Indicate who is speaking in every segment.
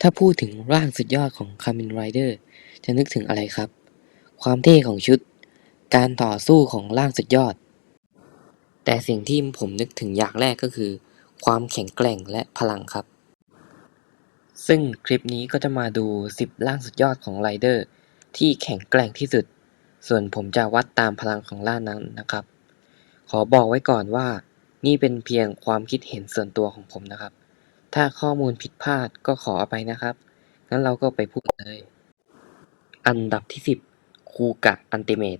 Speaker 1: ถ้าพูดถึงร่างสุดยอดของ Kamen Rider จะนึกถึงอะไรครับ ความเท่ของชุด การต่อสู้ของร่างสุดยอด แต่สิ่งที่ผมนึกถึงอย่างแรกก็คือ ความแข็งแกร่งและพลังครับ ซึ่งคลิปนี้ก็จะมาดู 10 ร่างสุดยอดของไรเดอร์ที่แข็งแกร่งที่สุด ส่วนผมจะวัดตามพลังของร่างนั้นนะครับ ขอบอกไว้ก่อนว่า นี่เป็นเพียงความคิดเห็นส่วนตัวของผมนะครับ ถ้าข้อมูลผิดพลาดก็ขออภัยนะครับ งั้นเราก็ไปพูดเลย อันดับที่ 10 คูกะอันติเมต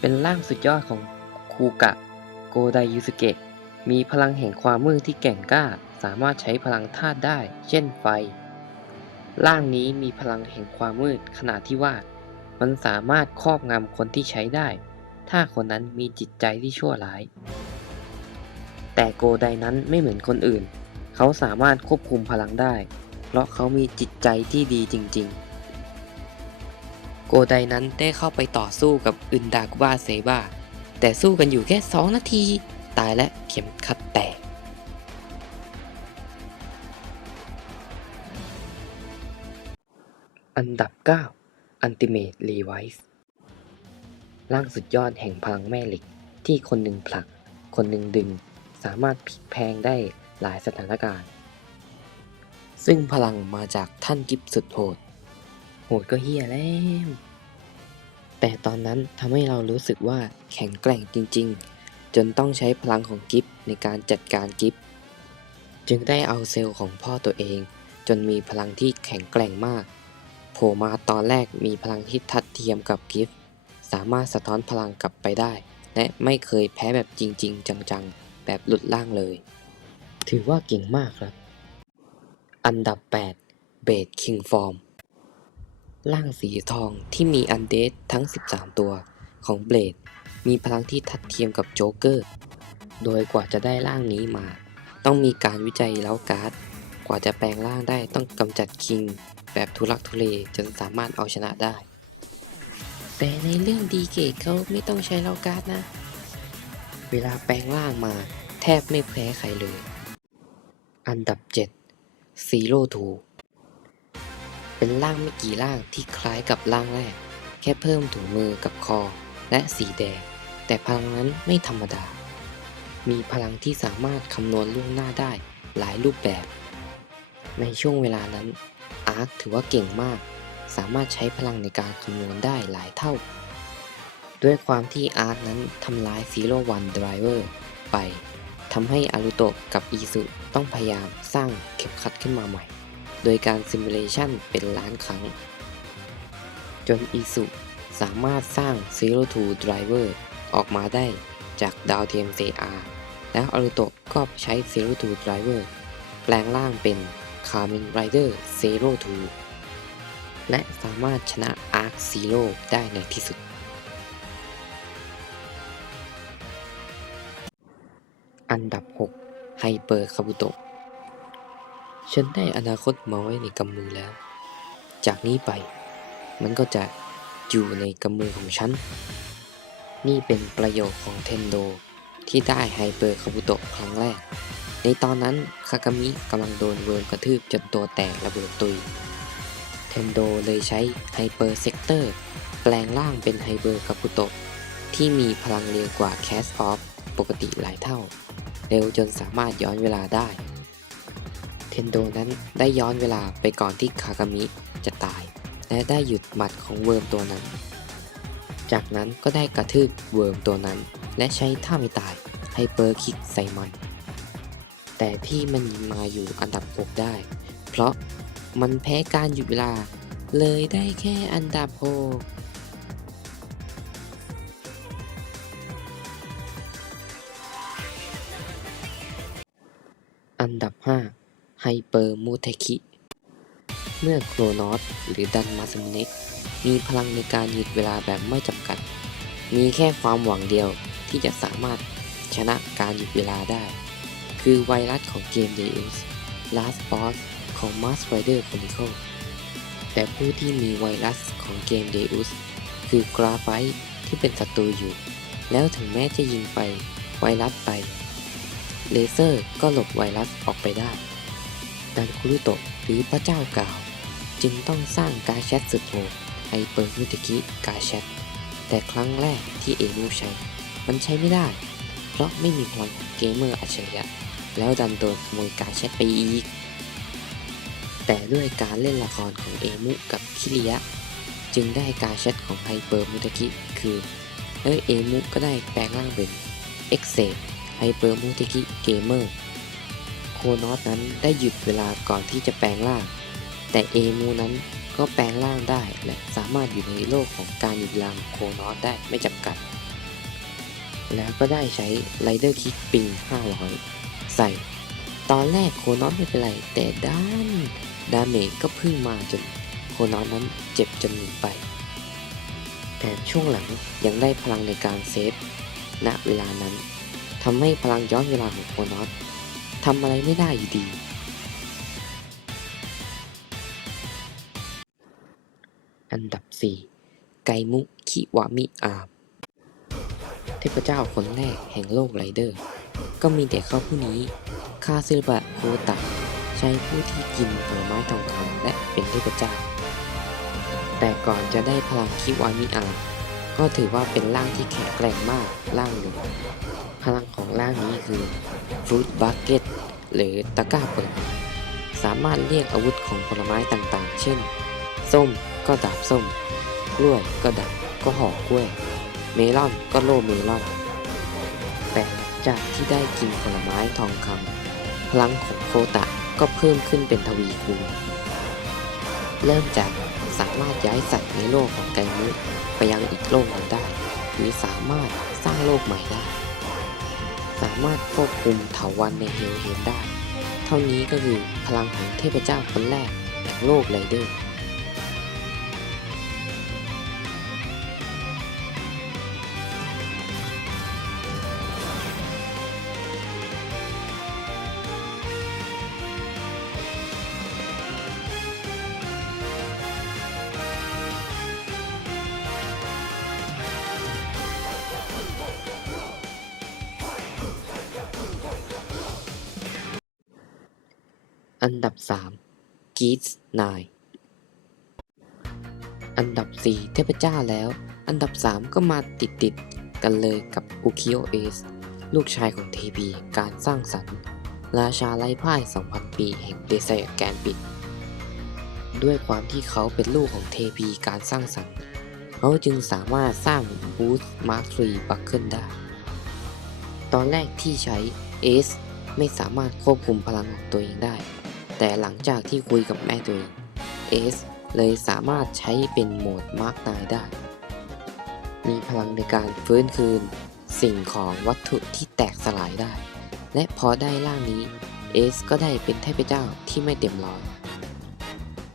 Speaker 1: เป็นร่างสุดยอดของคูกะโกไดยูสุเกะ มีพลังแห่งความมืดที่แก่งกล้า สามารถใช้พลังธาตุได้ เช่นไฟ ร่างนี้มีพลังแห่งความมืดขนาดที่ว่า มันสามารถครอบงำคนที่ใช้ได้ ถ้าคนนั้นมีจิตใจที่ชั่วร้าย แต่โกไดนั้นไม่เหมือนคนอื่น เขาสามารถควบคุมพลังได้ เพราะเขามีจิตใจที่ดีจริงๆ โกไดนั้นได้เข้าไปต่อสู้กับอึนดากุบาเซบาแต่สู้กันอยู่แค่ 2 นาที ตายและเข็มขัดแตก อันดับ9 Ultimate Levi's ร่างสุดยอดแห่งพลังแม่เหล็กที่คนหนึ่งผลัก คนหนึ่งดึง สามารถพลิกแพลงได้ หลายสถานการณ์ ซึ่งพลังมาจากท่านกิฟสุดโหด โหดก็เฮียแล้ว แต่ตอนนั้นทำให้เรารู้สึกว่าแข็งแกร่งจริง ๆ จนต้องใช้พลังของกิฟในการจัดการกิฟจึงได้เอาเซลล์ของพ่อตัวเอง จนมีพลังที่แข็งแกร่งมากโผล่มาตอนแรกมีพลังที่ทัดเทียมกับกิฟสามารถสะท้อนพลังกลับไปได้ และไม่เคยแพ้แบบจริง ๆ จัง ๆ แบบหลุดล่างเลย ถือว่าเก่งมากครับ อันดับ 8 เบดคิงฟอร์มร่างสีทองที่มีอันเดสทั้ง 13 ตัวของเบลดมีพลังที่ทัดเทียมกับโจ๊กเกอร์ โดยกว่าจะได้ร่างนี้มา ต้องมีการวิจัยเล้าการ์ด กว่าจะแปลงร่างได้ต้องกำจัดคิง แบบทุลักทุเลจนสามารถเอาชนะได้ แต่ในเรื่องดีเกตเขาไม่ต้องใช้เล้าการ์ดนะ เวลาแปลงร่างมาแทบไม่แพ้ใครเลย อันดับ 7 Zero Two เป็นร่างไม่กี่ร่างที่คล้ายกับร่างแรก แค่เพิ่มถุงมือกับคอและสีแดง แต่พลังนั้นไม่ธรรมดา มีพลังที่สามารถคำนวณล่วงหน้าได้หลายรูปแบบ ในช่วงเวลานั้น อาร์คถือว่าเก่งมาก สามารถใช้พลังในการคำนวณได้หลายเท่า ด้วยความที่อาร์คนั้นทำลาย Zero One Driver ไป ทำให้อารุโตะกับอีสุต้องพยายามสร้างเข็มขัดขึ้นมาใหม่ โดยการซิมูเลชันเป็นล้านครั้ง จนอีสุสามารถสร้าง Zero to Driver ออกมาได้จากดาวเทียม CR แล้วอารุโตะก็ใช้ Zero to Driver แปลงร่างเป็น Kamen Rider Zero to และสามารถชนะ Arc Zero ได้ในที่สุด อันดับ 6 ไฮเปอร์คาบุโตะ ฉันได้อนาคตมาไว้ในกำมือแล้ว จากนี้ไป มันก็จะอยู่ในกำมือของฉัน นี่เป็นประโยชน์ของเทนโดที่ได้ไฮเปอร์คาบุโตะครั้งแรก ในตอนนั้นคากามิกำลังโดนเวิร์มกระทืบจนตัวแตกระเบิดตุย เทนโดเลยใช้ไฮเปอร์เซกเตอร์แปลงร่างเป็นไฮเปอร์คาบุโตะที่มีพลังเร็วกว่าแคสออฟปกติหลายเท่า เร็วจนสามารถย้อนเวลาได้ เทนโดนั้นได้ย้อนเวลาไปก่อนที่คากามิจะตาย และได้หยุดหมัดของเวิร์มตัวนั้น จากนั้นก็ได้กระทืบเวิร์มตัวนั้น และใช้ท่าไม่ตายไฮเปอร์คิกใส่มัน แต่ที่มันมาอยู่อันดับ 6 ได้ เพราะมันแพ้การหยุดเวลาเลยได้แค่อันดับ 6 อันดับ 5 ไฮเปอร์มูเทคิ เมื่อโครนอสหรือดันมาสมเน็กมีพลังในการหยุดเวลาแบบไม่จำกัด มีแค่ความหวังเดียวที่จะสามารถชนะการหยุดเวลาได้ คือไวรัสของเกม Deus Last Boss ของ Mask Rider Chronicle แต่ผู้ที่มีไวรัสของเกม Deus คือกราไฟที่เป็นศัตรูอยู่ แล้วถึงแม้จะยิงไป ไวรัสไป เลเซอร์ก็หลบไวรัสออกไปได้ ดังคุรุโตะหรือพระเจ้ากล่าว จึงต้องสร้างการแชทสุดโหดไฮเปอร์มุตกิการแชทแต่ครั้งแรกที่เอมูใช้ มันใช้ไม่ได้ เพราะไม่มีพลังเกมเมอร์อัจฉริยะ แล้วดันโดนขโมยการแชทไปอีก แต่ด้วยการเล่นละครของเอมุกับคิริยะ จึงได้การแชทของไฮเปอร์มุตกิคือ เออเอมุก็ได้แปลงร่างเป็นเอ็กเซ ไฮเปอร์มุตกิเกมเมอร์โคนอสนั้นได้หยุดเวลาก่อนที่จะแปลงร่าง แต่เอมูนั้นก็แปลงร่างได้และสามารถอยู่ในโลกของการหยุดเวลางโคนอสได้ไม่จำกัด แล้วก็ได้ใช้ไรเดอร์คิกปิง 500 ใส่ ตอนแรกโคนอสไม่เป็นไร แต่ด้านดาเมจก็พึ่งมาจนโคนอสนั้นเจ็บจนหนีไปแถมช่วงหลังยังได้พลังในการเซฟณเวลานั้น ทำให้พลังย้อนเวลาของโคนอสทำอะไรไม่ได้อยู่ดี อันดับ 4 ไกมุคิวามิอาบเทพเจ้าคนแรกแห่งโลกไรเดอร์ ก็มีแต่เขาผู้นี้คาซึบะโคตะ ใช้ผู้ที่กินผลไม้ทองคำและเป็นเทพเจ้า แต่ก่อนจะได้พลังคิวามิอาบก็ถือว่าเป็นร่างที่แข็งแกร่งมากร่างหนึ่ง พลังของร่างนี้คือฟรุตบั c เก็ตหรือตะกร้าเปิด สามารถเรียกอาวุธของผลไม้ต่างๆ เช่น ส้มก็ดาบส้ม กล้วยก็ดาบก็ห่อกล้วย เมลอนก็โล่เมลอน แต่จากที่ได้กินผลไม้ทองคำพลังของโคตะก็เพิ่มขึ้นเป็นทวีคูณ เริ่มจากสามารถย้ายสัตว์ในโลกของไกมุไปยังอีกโลกหนึ่งได้ หรือสามารถสร้างโลกใหม่ได้ สามารถควบคุมเถาวันในเฮลเฮนได้ เท่านี้ก็คือพลังของเทพเจ้าคนแรกแห่งโลกเลยเด้อ อันดับ 3 กีตส์นายอันดับ 4 เทพเจ้าแล้ว อันดับ 3 ก็มาติดติดกันเลยกับอุคิโอเอส ลูกชายของเทพีการสร้างสรรค์ ราชาไร้พ่าย 2,000 ปีแห่งเดซายแกนปิด ด้วยความที่เขาเป็นลูกของเทพีการสร้างสรรค์ เขาจึงสามารถสร้างบูสมาร์คทรีบัคเกิลได้ ตอนแรกที่ใช้เอสไม่สามารถควบคุมพลังของตัวเองได้ แต่หลังจากที่คุยกับแม่ตัวเองเอสเลยสามารถใช้เป็นโหมดมาร์กนายได้ มีพลังในการฟื้นคืน สิ่งของวัตถุที่แตกสลายได้ และพอได้ร่างนี้เอสก็ได้เป็นเทพเจ้าที่ไม่เต็มร้อย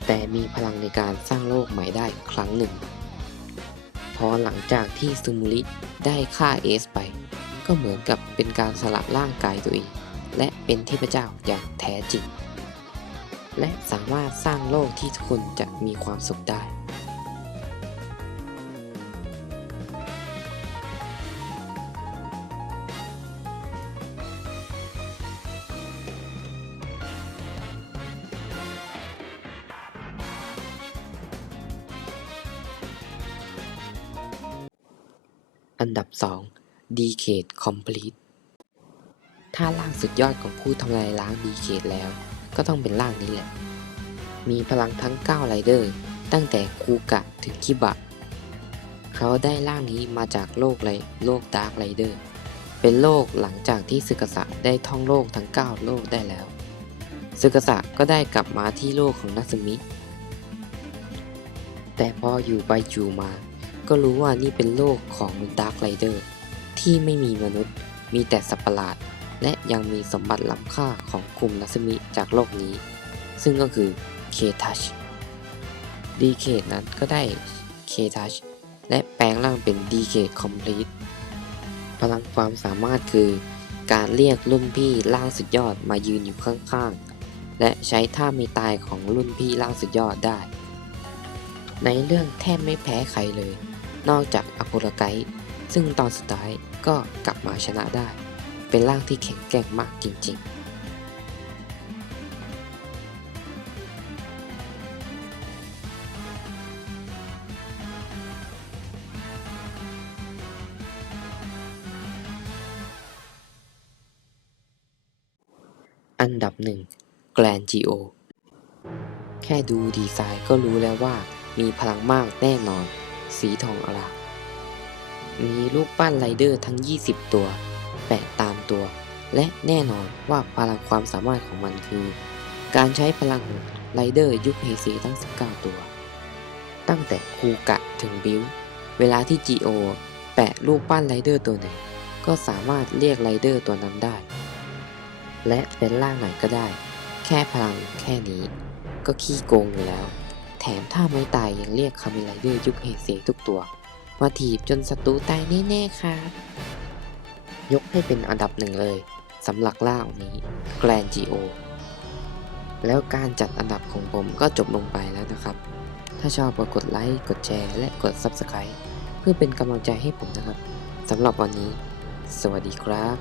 Speaker 1: แต่มีพลังในการสร้างโลกใหม่ได้ครั้งหนึ่ง พอหลังจากที่ซูมุริได้ฆ่าเอสไป ก็เหมือนกับเป็นการสละร่างกายตัวเอง และเป็นเทพเจ้าอย่างแท้จริง และสามารถสร้างโลกที่ทุกคนจะมีความสุขได้ อันดับ 2 Decade Complete ถ้าร่างสุดยอดของผู้ทำลายล้าง Decade แล้ว ก็ต้องเป็นร่างนี้แหละ มีพลังทั้ง9ไรเดอร์ ตั้งแต่คูกะถึงคิบะ เขาได้ร่างนี้มาจากโลกไรโลกดาร์กไรเดอร์ เป็นโลกหลังจากที่ซึกษะได้ท่องโลกทั้ง 9 โลกได้แล้วซึกษะก็ได้กลับมาที่โลกของนัสมิ แต่พออยู่ไปอยู่มา ก็รู้ว่านี่เป็นโลกของดาร์ k ไรเดอร์ที่ไม่มีมนุษย์ มีแต่สัตว์ประหลาด และยังมีสมบัติล้ำค่าของกลุ่มนัสมิจากโลกนี้ ซึ่งก็คือเคทัชดีเคนั้นก็ได้เคทัชและแปลงร่างเป็นดีเคคอมพลีทพลังความสามารถคือ การเรียกรุ่นพี่ร่างสุดยอดมายืนอยู่ข้างๆ และใช้ท่าไม่ตายของรุ่นพี่ร่างสุดยอดได้ ในเรื่องแทบไม่แพ้ใครเลย นอกจากอโพลไกต์ซึ่งตอนสุดท้ายก็กลับมาชนะได้ เป็นร่างที่แข็งแกร่งมากจริงๆอันดับหนึ่งแกลนจีโอ แค่ดูดีไซน์ก็รู้แล้วว่ามีพลังมากแน่นอน สีทองอลามมีลูกปั้นไรเดอร์ทั้ง 20 ตัว แปะตา ตัว และแน่นอนว่าพลังความสามารถของมันคือ การใช้พลังของไรเดอร์ยุคเฮเซทั้ง 19 ตัว ตั้งแต่คูกะถึงบิวเวลาที่ GO แปะรูปปั้นไรเดอร์ตัวไหนก็สามารถเรียกไรเดอร์ตัวนั้นได้ และเป็นร่างไหนก็ได้ แค่พลังแค่นี้ ก็ขี้โกงอยู่แล้ว แถมถ้าไม่ตายยังเรียกคามนไรเดอร์ยุคเฮเซทุกตัว มาถีบจนศัตรูตายแน่ๆครับ ยกให้เป็นอันดับหนึ่งเลยสำหรับล่านี้แกลนจีโอแล้วการจัดอันดับของผมก็จบลงไปแล้วนะครับ ถ้าชอบก็กดไลค์ กดแชร์ และกด Subscribe เพื่อเป็นกำลังใจให้ผมนะครับสำหรับวันนี้ สวัสดีครับ